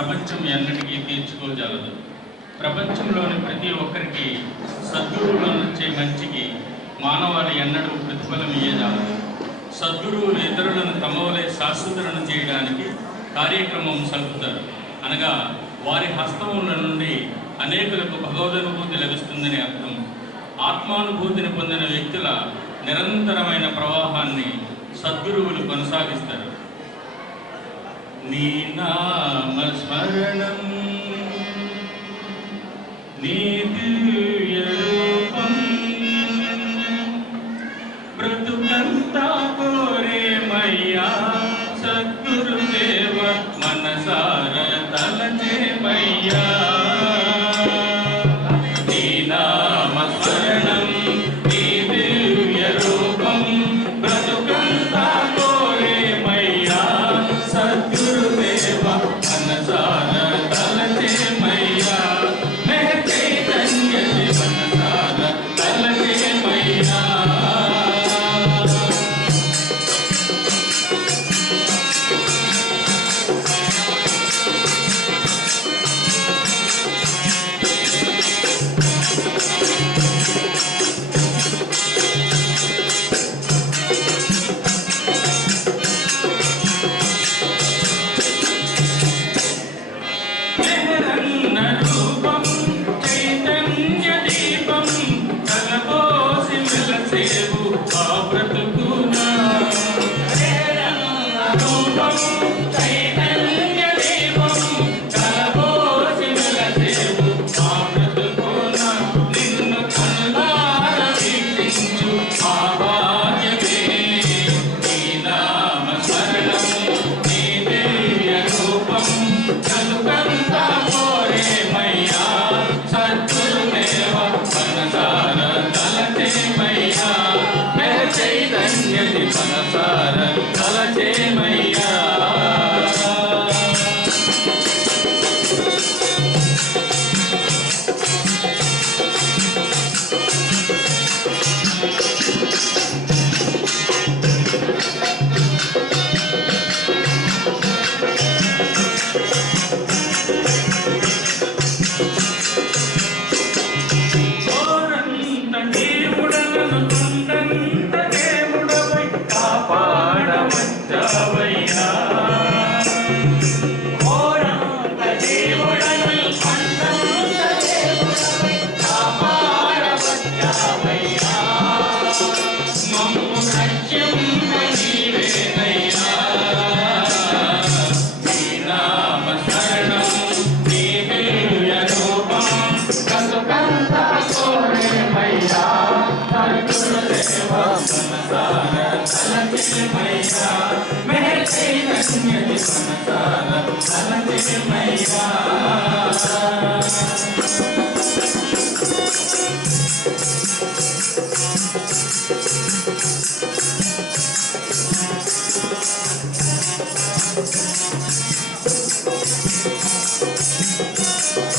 ప్రపంచం ఎన్నటికీ తీర్చుకోజలదు. ప్రపంచంలోని ప్రతి ఒక్కరికి సద్గురువులో నుంచే మంచికి మానవాళి ఎన్నడూ ప్రతిఫలం ఇయ్యజాలదు సద్గురువులు ఇతరులను తమవలే శాశ్వతలను చేయడానికి కార్యక్రమం సల్పుతారు. అనగా వారి హస్తముల నుండి అనేకులకు భగవదనుభూతి లభిస్తుందని అర్థం. ఆత్మానుభూతిని పొందిన వ్యక్తుల నిరంతరమైన ప్రవాహాన్ని సద్గురువులు కొనసాగిస్తారు. नामस्मर्णम् नीतिय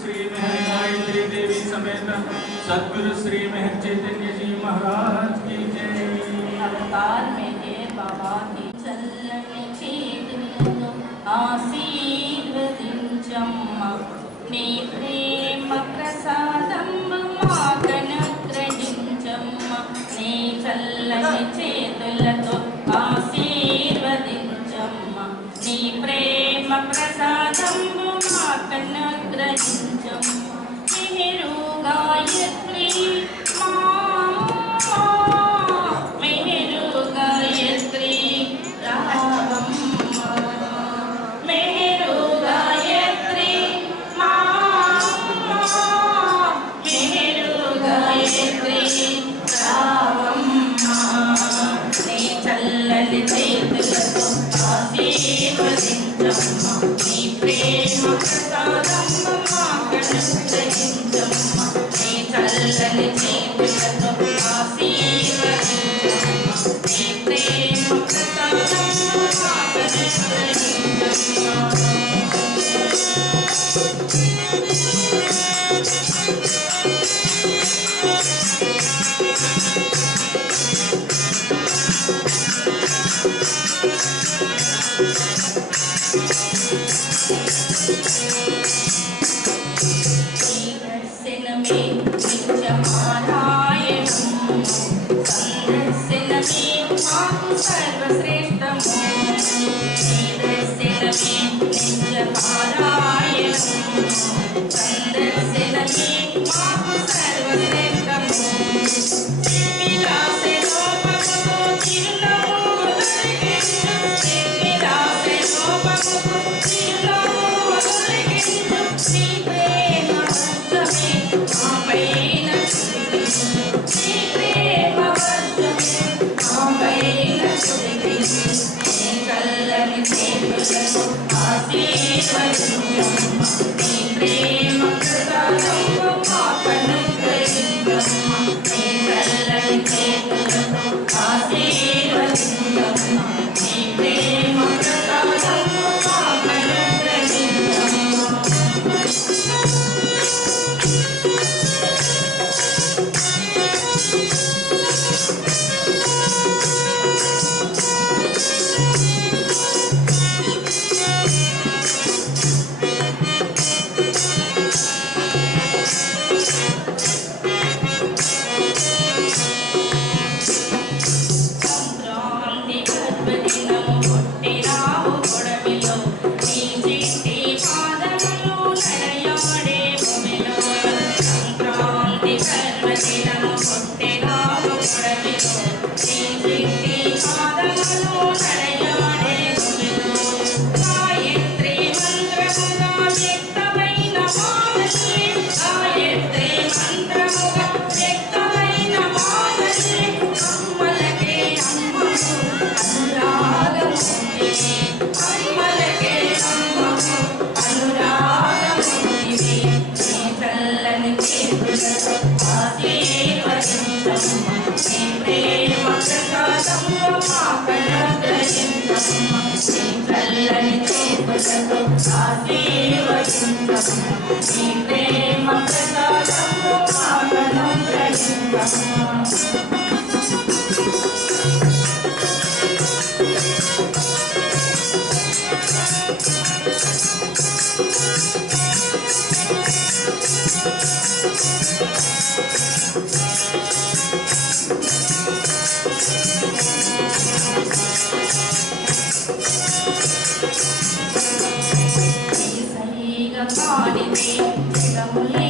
श्री महर देवी समेत सदगुरु श्री महर चैतन्य जी महाराज की जय। अवतार में बाबा की चलने। ప్రసాదమ్మ మాకనుగ్రహించమ్మ నీ చల్లని చేతులతో ఆశీర్వదించమ్మ. నీ ప్రేమ ప్రసాదమ్మ మాకనుగ్రహించమ్మ నిరుగాయత్రి धी न வசந்தம் சாத்திய வசந்தம் சிறப்பாடினே சிறமுள்ளே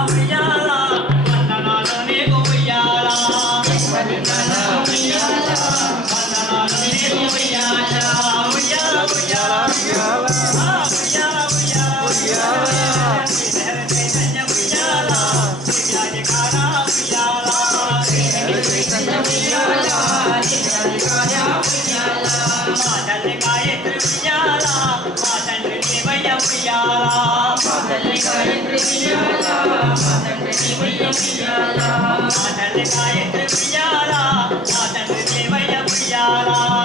ఉయ్యాలా మదన గాయత్రి దేవయ్య ఉయ్యాలా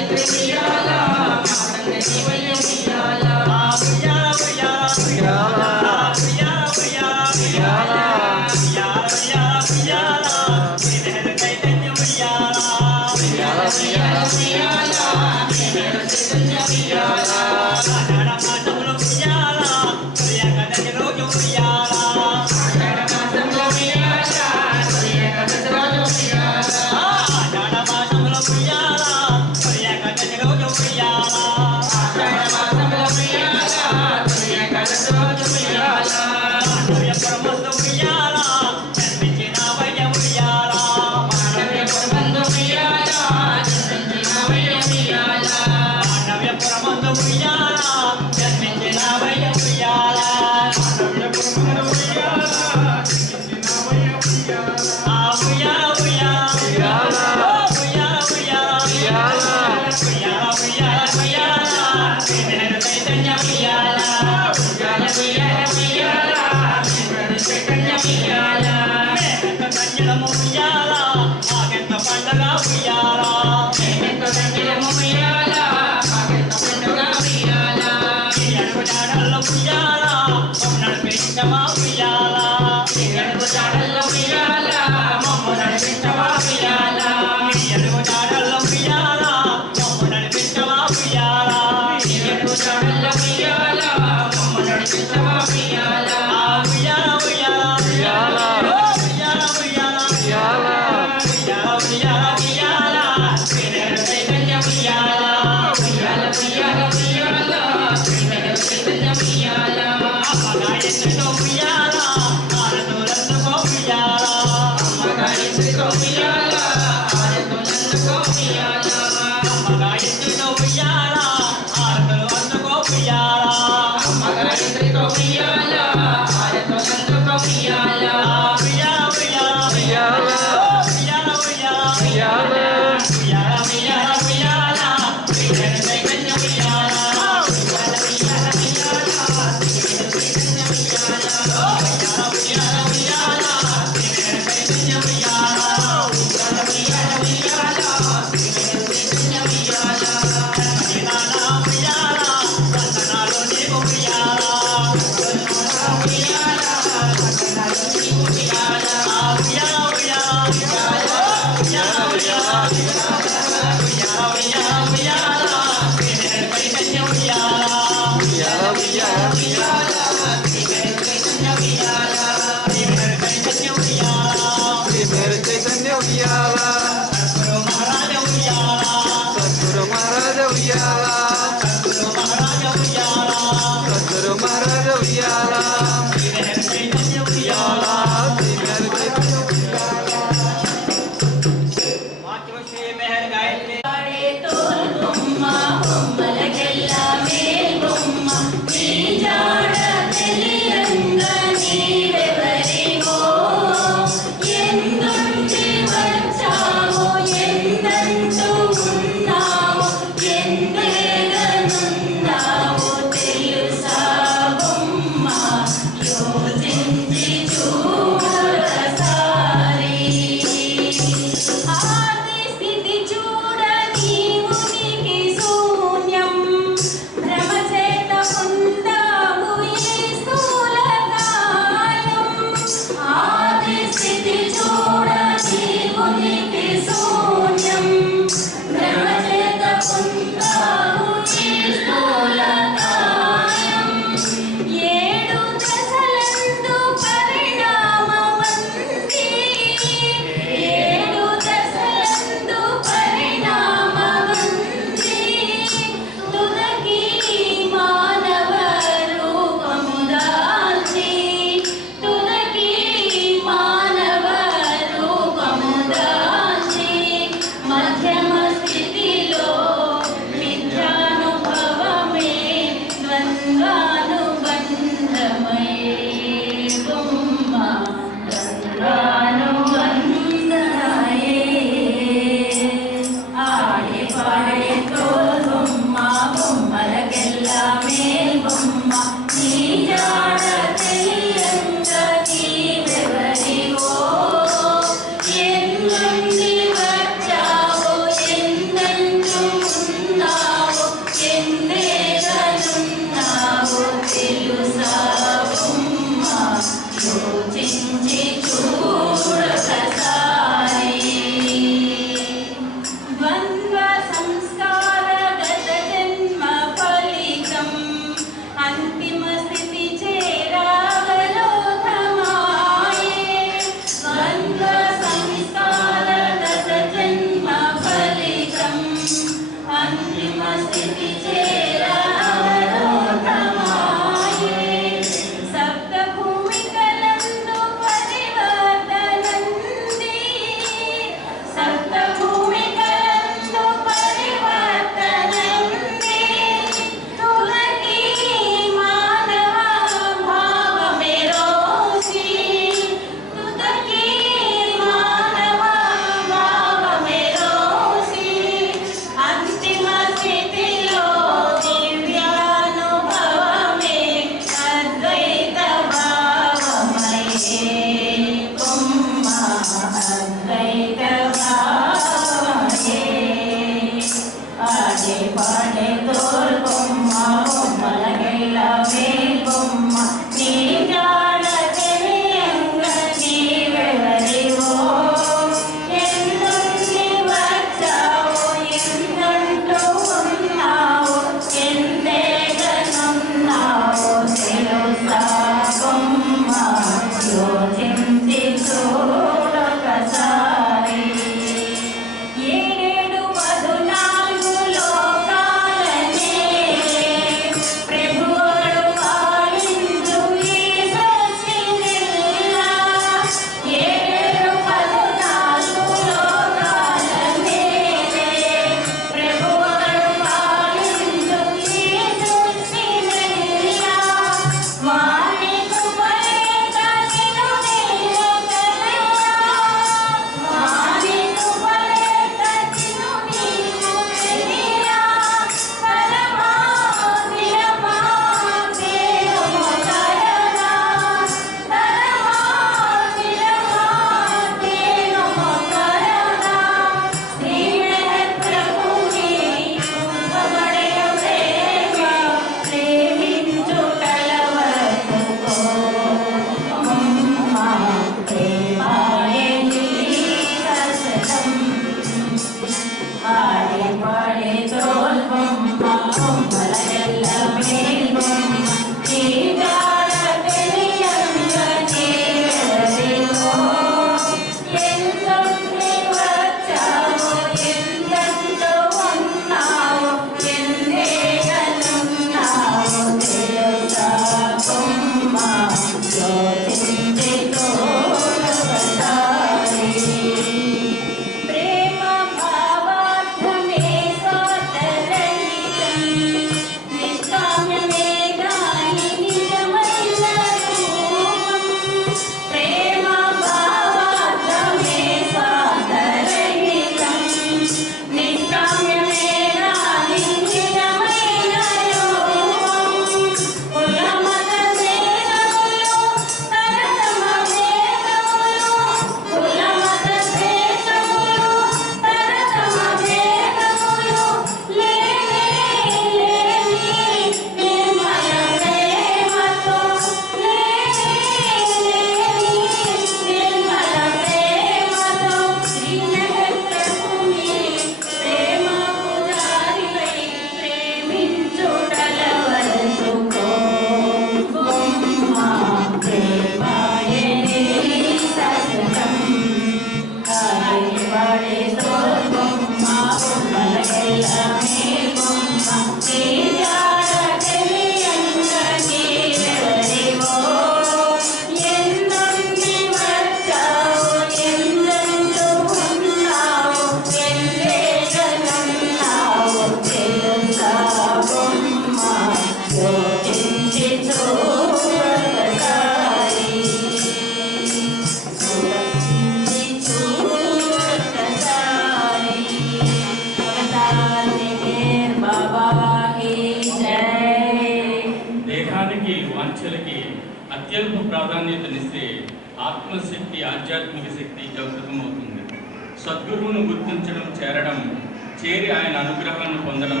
ప్రాధాన్యతనిస్తే ఆత్మశక్తి ఆధ్యాత్మిక శక్తి అవుతుంది సద్గురువును గుర్తించడం చేరడం చేరి ఆయన అనుగ్రహాన్ని పొందడం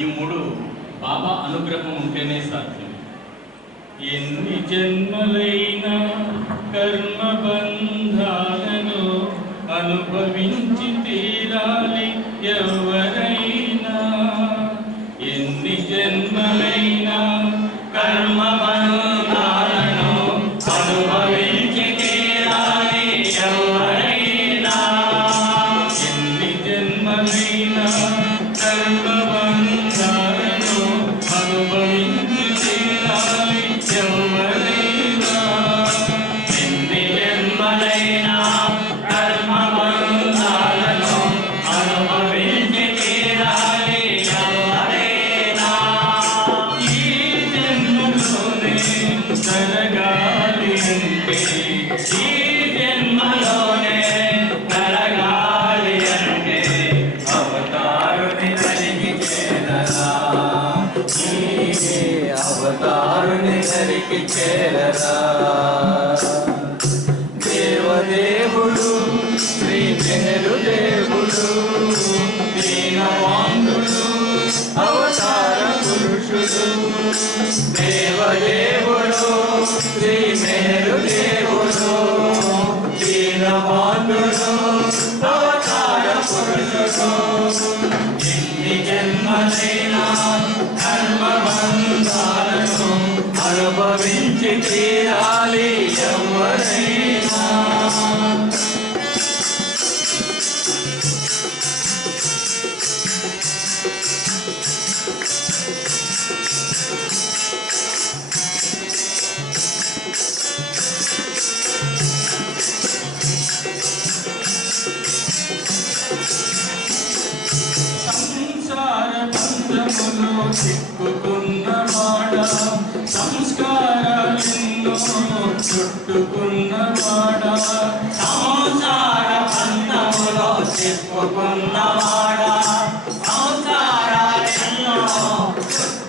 ఈ మూడు బాబా అనుగ్రహం ఉంటేనే సాధ్యం. ఎన్ని జన్మలైన కర్మబంధాలను అనుభవించి తీరాలి ఎవరైనా. ఎన్ని జన్మలైనా కర్మ सर्ववा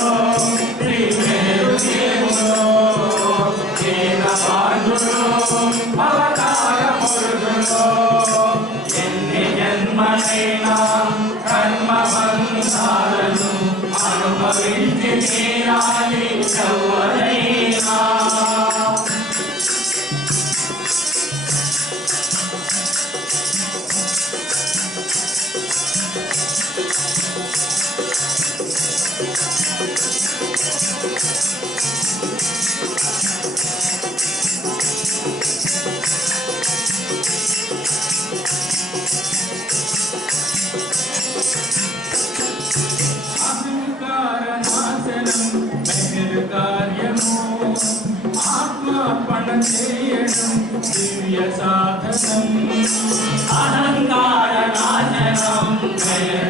Christ. दिव्यसाधनम् अहङ्कारनाशनम् जय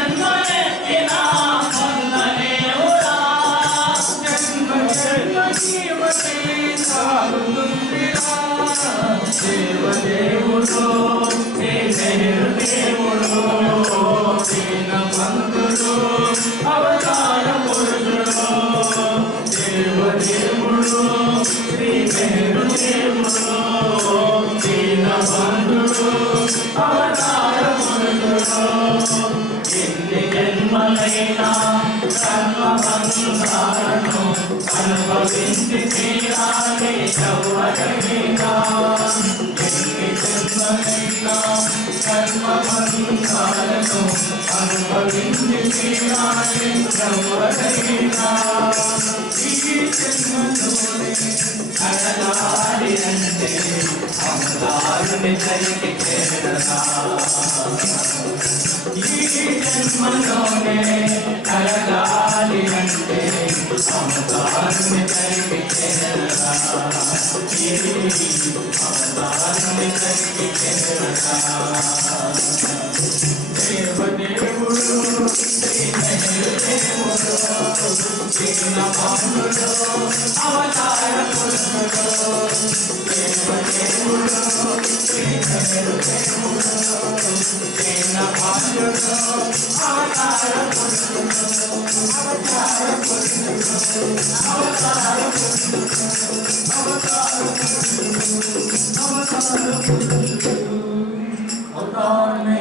I'm అంటే అమలారుని కలిగి చేరరా ఈ జన్మలోనే కలగాలి అంటే అవతారుని కలిగి చేరరా ఈ దేవదేవుడు అవతార పురుషుడు Hold on.